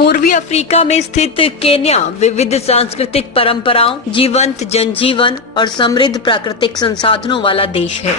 पूर्वी अफ्रीका में स्थित केन्या विविध सांस्कृतिक परंपराओं, जीवंत जनजीवन और समृद्ध प्राकृतिक संसाधनों वाला देश है।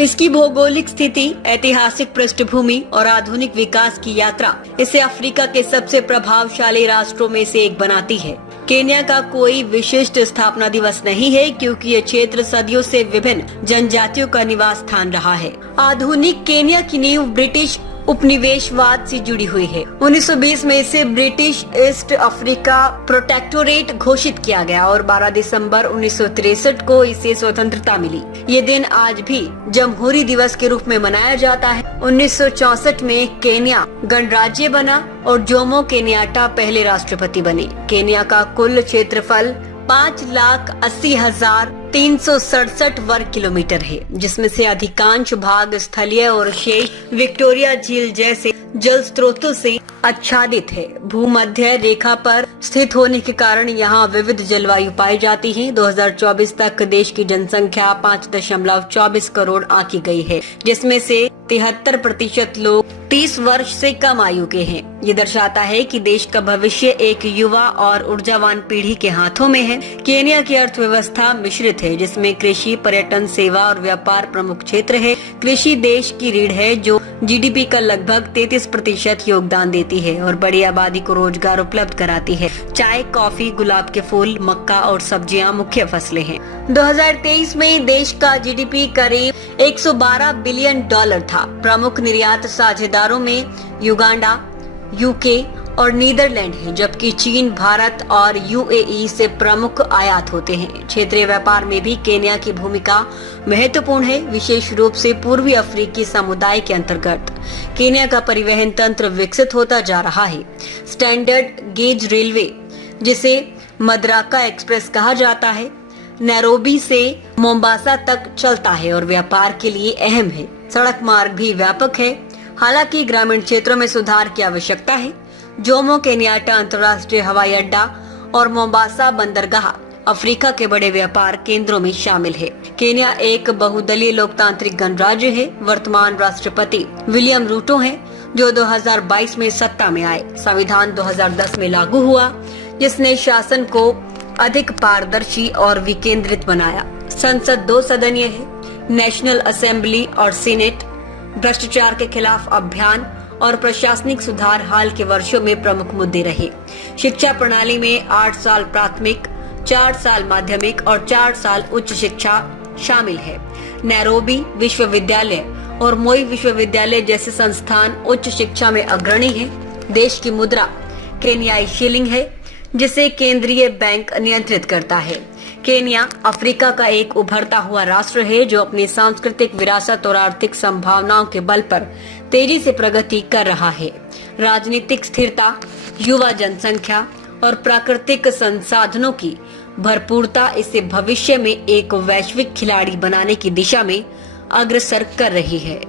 इसकी भौगोलिक स्थिति, ऐतिहासिक पृष्ठभूमि और आधुनिक विकास की यात्रा इसे अफ्रीका के सबसे प्रभावशाली राष्ट्रों में से एक बनाती है। केन्या का कोई विशिष्ट स्थापना दिवस नहीं है क्योंकि ये क्षेत्र सदियों से विभिन्न जनजातियों का निवास स्थान रहा है। आधुनिक केन्या की नींव ब्रिटिश उपनिवेशवाद से जुड़ी हुई है। 1920 में इसे ब्रिटिश ईस्ट अफ्रीका प्रोटेक्टोरेट घोषित किया गया और 12 दिसंबर 1963 को इसे स्वतंत्रता मिली। ये दिन आज भी जमहूरी दिवस के रूप में मनाया जाता है। 1964 में केन्या गणराज्य बना और जोमो केन्याटा पहले राष्ट्रपति बने। केन्या का कुल क्षेत्रफल 5,80,367 वर्ग किलोमीटर है, जिसमें से अधिकांश भाग स्थलीय और शेष विक्टोरिया झील जैसे जल स्रोतों से आच्छादित है। भूमध्य रेखा पर स्थित होने के कारण यहाँ विविध जलवायु पाई जाती है। 2024 तक देश की जनसंख्या 5.24 करोड़ आंकी गई है, जिसमें से 73% लोग 30 वर्ष से कम आयु के हैं। ये दर्शाता है कि देश का भविष्य एक युवा और ऊर्जावान पीढ़ी के हाथों में है। केन्या की अर्थव्यवस्था मिश्रित है, जिसमें कृषि, पर्यटन, सेवा और व्यापार प्रमुख क्षेत्र है। कृषि देश की रीढ़ है जो जीडीपी का लगभग 33% योगदान देती है और बड़ी आबादी को रोजगार उपलब्ध कराती है। चाय, कॉफी, गुलाब के फूल, मक्का और सब्जियां मुख्य फसलें हैं। 2023 में देश का जीडीपी करीब $112 बिलियन था। प्रमुख निर्यात साझेदारों में युगांडा, यूके और नीदरलैंड है, जबकि चीन, भारत और यूएई से प्रमुख आयात होते हैं। क्षेत्रीय व्यापार में भी केन्या की भूमिका महत्वपूर्ण है, विशेष रूप से पूर्वी अफ्रीकी समुदाय के अंतर्गत। केन्या का परिवहन तंत्र विकसित होता जा रहा है। स्टैंडर्ड गेज रेलवे, जिसे मद्राका एक्सप्रेस कहा जाता है, नैरोबी से मोम्बासा तक चलता है और व्यापार के लिए अहम है। सड़क मार्ग भी व्यापक है, हालांकि ग्रामीण क्षेत्रों में सुधार की आवश्यकता है। जोमो केन्याटा अंतर्राष्ट्रीय हवाई अड्डा और मोम्बासा बंदरगाह अफ्रीका के बड़े व्यापार केंद्रों में शामिल है। केन्या एक बहुदलीय लोकतांत्रिक गणराज्य है। वर्तमान राष्ट्रपति विलियम रूटो हैं, जो 2022 में सत्ता में आए। संविधान 2010 में लागू हुआ, जिसने शासन को अधिक पारदर्शी और विकेंद्रित बनाया। संसद 2 सदनीय है। नेशनल असेंबली और सीनेट भ्रष्टाचार के खिलाफ अभियान और प्रशासनिक सुधार हाल के वर्षों में प्रमुख मुद्दे रहे। शिक्षा प्रणाली में 8 साल प्राथमिक, 4 साल माध्यमिक और 4 साल उच्च शिक्षा शामिल है। नैरोबी विश्वविद्यालय और मोई विश्वविद्यालय जैसे संस्थान उच्च शिक्षा में अग्रणी हैं। देश की मुद्रा केन्याई शिलिंग है, जिसे केंद्रीय बैंक नियंत्रित करता है। केन्या अफ्रीका का एक उभरता हुआ राष्ट्र है जो अपनी सांस्कृतिक विरासत और आर्थिक संभावनाओं के बल पर तेजी से प्रगति कर रहा है। राजनीतिक स्थिरता, युवा जनसंख्या और प्राकृतिक संसाधनों की भरपूरता इसे भविष्य में एक वैश्विक खिलाड़ी बनाने की दिशा में अग्रसर कर रही है।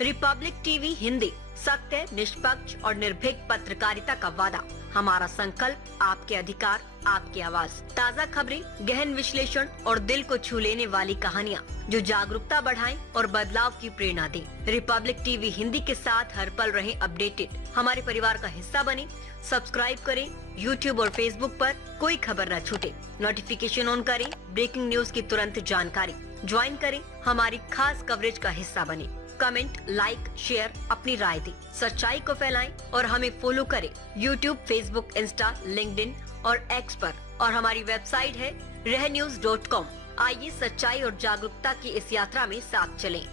रिपब्लिक टीवी हिंदी, सत्य, निष्पक्ष और निर्भीक पत्रकारिता का वादा। हमारा संकल्प, आपके अधिकार, आपकी आवाज। ताज़ा खबरें, गहन विश्लेषण और दिल को छू लेने वाली कहानियाँ जो जागरूकता बढ़ाएं और बदलाव की प्रेरणा दें। रिपब्लिक टीवी हिंदी के साथ हर पल रहें अपडेटेड। हमारे परिवार का हिस्सा बने। सब्सक्राइब करें। यूट्यूब और फेसबुक पर कोई खबर न छूटे। नोटिफिकेशन ऑन करें। ब्रेकिंग न्यूज की तुरंत जानकारी। ज्वाइन करें, हमारी खास कवरेज का हिस्सा बने। कमेंट, लाइक, शेयर, अपनी राय दें। सच्चाई को फैलाएं और हमें फॉलो करें यूट्यूब, फेसबुक, इंस्टा, लिंक्डइन और एक्स पर। और हमारी वेबसाइट है रहnews.com। आइए सच्चाई और जागरूकता की इस यात्रा में साथ चलें।